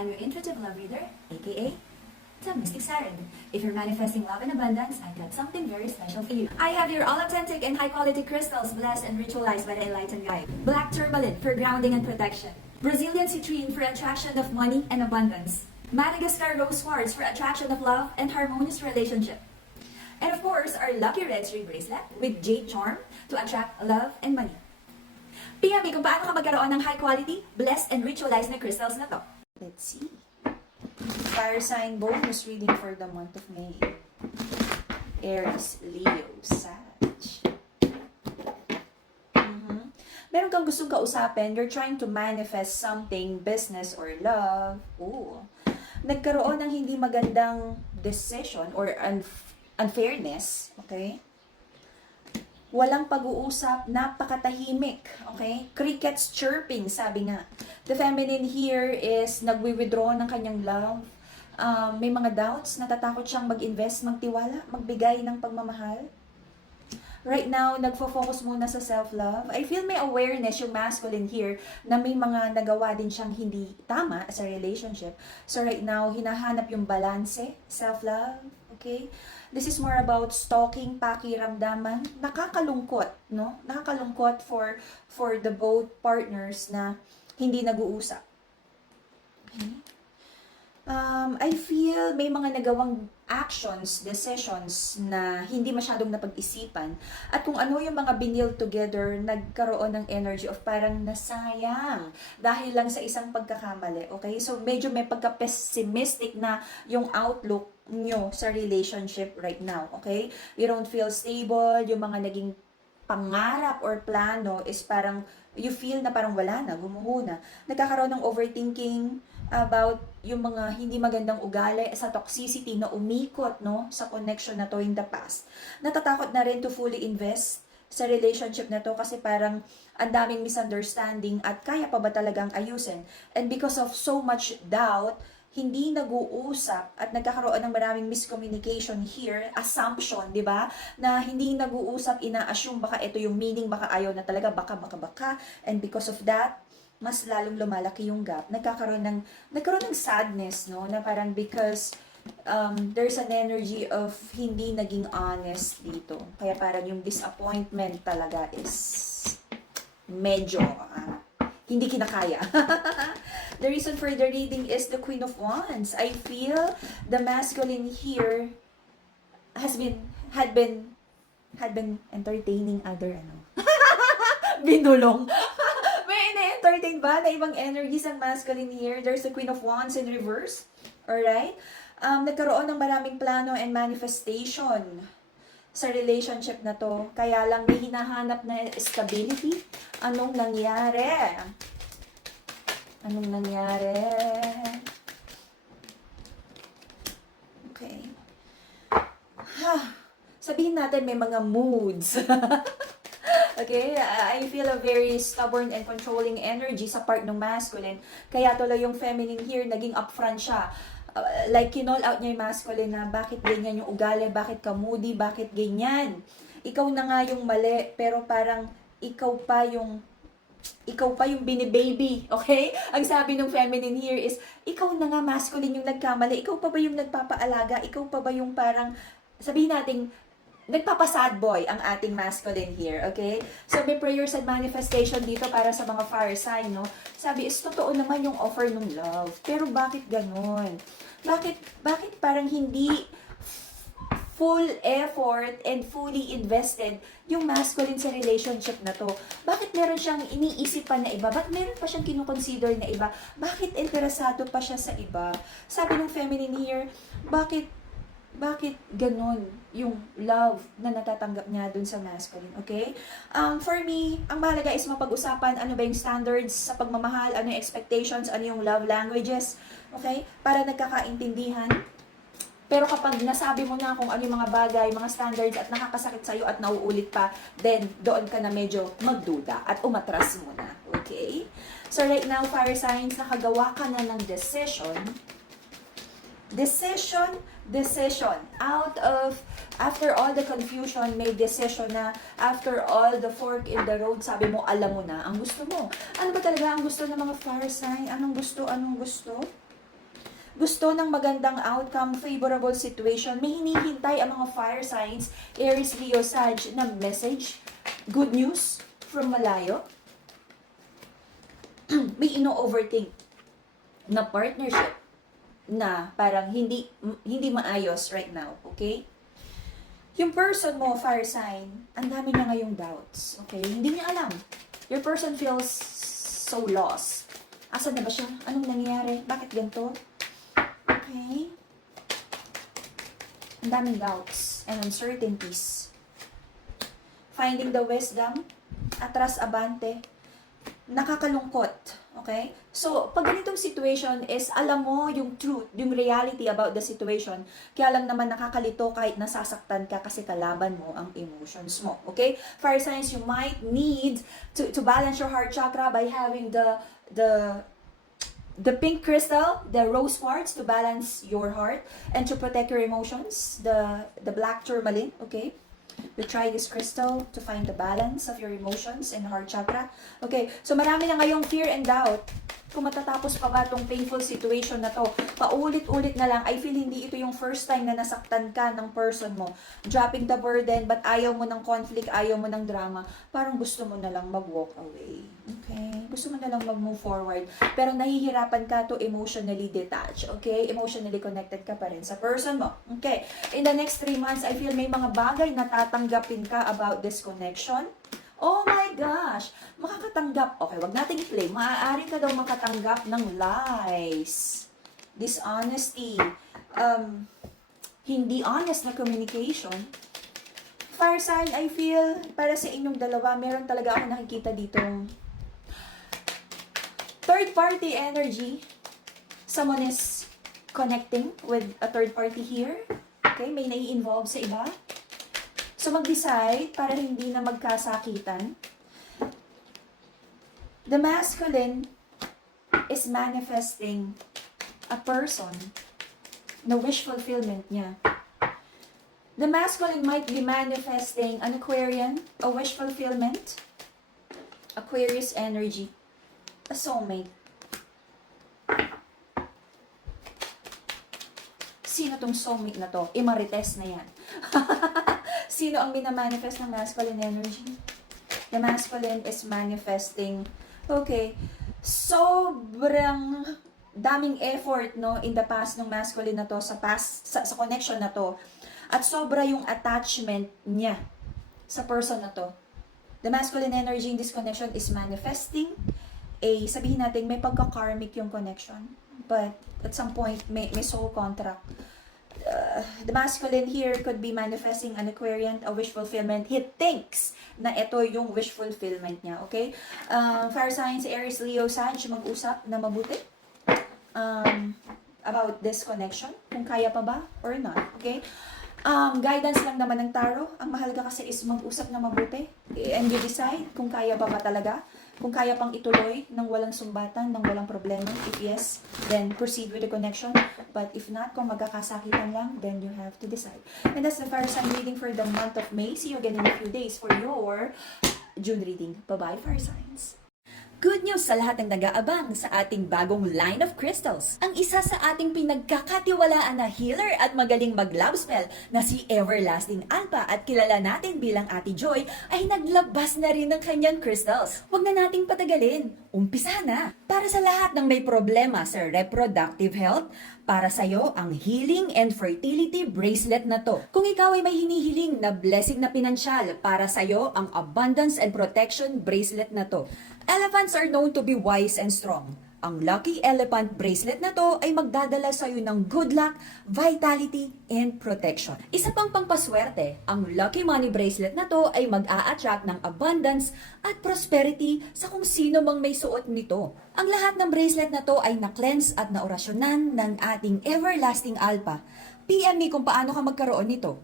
am your intuitive love reader, aka the Mystic Siren. If you're manifesting love and abundance, I've got something very special for you. I have your all-authentic and high-quality crystals blessed and ritualized by the Enlightened Guide. Black Tourmaline for grounding and protection. Brazilian Citrine for attraction of money and abundance. Madagascar Rose Quartz for attraction of love and harmonious relationship. And of course, our Lucky Red String Bracelet with Jade Charm to attract love and money. PM me kung paano ka magkaroon ng high-quality, blessed, and ritualized na crystals na to. Let's see. Fire sign bonus reading for the month of May. Aries, Leo, Sag. Meron kang gustong kausapin, you're trying to manifest something, business or love. Ooh. Nagkaroon ng hindi magandang decision or unfairness, okay? Walang pag-uusap, napakatahimik, okay? Crickets chirping, sabi nga. The feminine here is nagwi-withdraw ng kanyang love. May mga doubts, natatakot siyang mag-invest, magtiwala, magbigay ng pagmamahal. Right now, nagfo-focus muna sa self-love. I feel may awareness yung masculine here na may mga nagawa din siyang hindi tama sa relationship. So right now, hinahanap yung balanse, self-love, okay? This is more about stalking, pakiramdaman. Nakakalungkot, no? Nakakalungkot for the both partners na hindi nag-uusap. Okay? I feel may mga nagawang actions, decisions na hindi masyadong napag-isipan. At kung ano yung mga binil together, nagkaroon ng energy of parang nasayang dahil lang sa isang pagkakamali. Okay? So medyo may pagka-pessimistic na yung outlook nyo sa relationship right now. Okay? You don't feel stable, yung mga naging pangarap or plano is parang you feel na parang wala na, gumuho na. Nagkakaroon ng overthinking about yung mga hindi magandang ugali sa toxicity na umikot, no, sa connection na to in the past. Natatakot na rin to fully invest sa relationship na to kasi parang ang daming misunderstanding at kaya pa ba talagang ayusin. And because of so much doubt, hindi nag-uusap at nagkakaroon ng maraming miscommunication here, assumption, di ba? Na hindi nag-uusap, ina-assume baka ito yung meaning, baka ayaw na talaga, baka, and because of that, mas lalong lumalaki yung gap. Nagkakaroon ng sadness, no? Na parang because there's an energy of hindi naging honest dito. Kaya parang yung disappointment talaga is medyo hindi kinakaya. The reason for the reading is the Queen of Wands. I feel the masculine here had been entertaining other binulong. May ina-entertain ba na ibang energies ang masculine here? There's the Queen of Wands in reverse. Alright? Nagkaroon ng maraming plano and manifestation sa relationship na to. Kaya lang may hinahanap na stability. Anong nangyari? Anong nangyari? Okay. Sabihin natin may mga moods. Okay? I feel a very stubborn and controlling energy sa part ng masculine. Kaya tuloy yung feminine here, naging upfront siya. Like, kinall out niya yung masculine na bakit ganyan yung ugali, bakit ka moody, bakit ganyan. Ikaw na nga yung mali, pero parang ikaw pa yung binibaby, okay? Ang sabi ng feminine here is, ikaw na nga masculine yung nagkamali, ikaw pa ba yung nagpapaalaga, ikaw pa ba yung parang, sabihin natin, nagpapa-sad boy ang ating masculine here, okay? So, may prayers and manifestation dito para sa mga fire sign, no? Sabi is, totoo naman yung offer ng love. Pero bakit ganon? Bakit parang hindi full effort and fully invested yung masculine sa relationship na to? Bakit meron siyang iniisip pa na iba? Bakit meron pa siyang kinukonsider na iba? Bakit interesado pa siya sa iba? Sabi ng feminine here, bakit ganon yung love na natatanggap niya dun sa masculine, okay? For me, ang mahalaga is mapag-usapan ano ba yung standards sa pagmamahal, ano yung expectations, ano yung love languages, okay? Para nagkakaintindihan. Pero kapag nasabi mo na kung ano yung mga bagay, mga standards at nakakasakit sa'yo at nauulit pa, then doon ka na medyo magduda at umatras muna, okay? So right now, fire signs, nakagawa ka na ng decision. After all the confusion, may decision na, after all the fork in the road, sabi mo, alam mo na ang gusto mo. Ano ba talaga ang gusto ng mga fire sign? Anong gusto? gusto ng magandang outcome, favorable situation. May hinihintay ang mga fire signs, Aries, Leo, Sag, na message, good news from malayo. May ino-overthink na partnership na parang hindi maayos right now, okay? Yung person mo, fire sign, ang dami niya ngayong doubts, okay? Hindi niya alam. Your person feels so lost. Asan na ba siya? Anong nangyayari? Bakit ganito? Okay? Ang daming doubts and uncertainties. Finding the wisdom, atras abante, nakakalungkot. Okay? So, pag ganitong situation is, alam mo yung truth, yung reality about the situation, kaya lang naman nakakalito kahit nasasaktan ka kasi kalaban mo ang emotions mo. Okay? Fire signs, you might need to balance your heart chakra by having the pink crystal, the rose quartz to balance your heart and to protect your emotions, the black tourmaline, okay? You try this crystal to find the balance of your emotions and heart chakra. Okay, so marami na ngayong fear and doubt. Kung matatapos pa ba itong painful situation na to, paulit-ulit na lang, I feel hindi ito yung first time na nasaktan ka ng person mo. Dropping the burden, but ayaw mo ng conflict, ayaw mo ng drama, parang gusto mo na lang mag-walk away. Okay? Gusto mo na lang mag-move forward. Pero nahihirapan ka to emotionally detach. Okay? Emotionally connected ka pa rin sa person mo. Okay? In the next 3 months, I feel may mga bagay na tatanggapin ka about this connection. Oh my gosh! Makakatanggap. Okay, wag nating i-play. Maaari ka daw makatanggap ng lies. Dishonesty. Hindi honest na communication. Fire sign, I feel, para sa inyong dalawa, meron talaga ako nakikita ditong third party energy. Someone is connecting with a third party here. Okay, may nai-involve sa iba. So, mag-decide para hindi na magkasakitan. The masculine is manifesting a person na wish fulfillment niya. The masculine might be manifesting an Aquarian, a wish fulfillment, Aquarius energy, a soulmate. Sino tong soulmate na to? Imarites na yan. Sino ang minamanifest ng masculine energy? The masculine is manifesting, okay, sobrang daming effort, no, in the past ng masculine na to, sa connection na to. At sobra yung attachment niya sa person na to. The masculine energy in this connection is manifesting sabihin natin, may pagka-karmic yung connection. But at some point, may soul contract. The masculine here could be manifesting an Aquarian, a wish fulfillment. He thinks na ito yung wish fulfillment niya, okay? Fire signs, Aries, Leo, Sag, mag-usap na mabuti about this connection, kung kaya pa ba or not, okay? Guidance lang naman ng tarot. Ang mahalaga kasi is mag-usap na mabuti. And you decide kung kaya pa ba talaga. Kung kaya pang ituloy ng walang sumbatan, ng walang problema. If yes, then proceed with the connection. But if not, kung magkakasakitan lang, then you have to decide. And that's the fire sign reading for the month of May. See you again in a few days for your June reading. Bye-bye, fire signs. Good news sa lahat ng nag-aabang sa ating bagong line of crystals. Ang isa sa ating pinagkakatiwalaan na healer at magaling mag-love spell na si Everlasting Alpha at kilala natin bilang Ate Joy ay naglabas na rin ng kanyang crystals. Huwag na nating patagalin. Umpisa na! Para sa lahat ng may problema sa reproductive health, para sa'yo ang Healing and Fertility Bracelet na to. Kung ikaw ay may hinihiling na blessing na pinansyal, para sa'yo ang Abundance and Protection Bracelet na to. Elephants are known to be wise and strong. Ang Lucky Elephant Bracelet na to ay magdadala sa iyo ng good luck, vitality, and protection. Isa pang pampaswerte, ang Lucky Money Bracelet na to ay mag-a-attract ng abundance at prosperity sa kung sino mang may suot nito. Ang lahat ng bracelet na to ay na-cleanse at naorasyonan ng ating Everlasting Alpha. PM me kung paano ka magkaroon nito.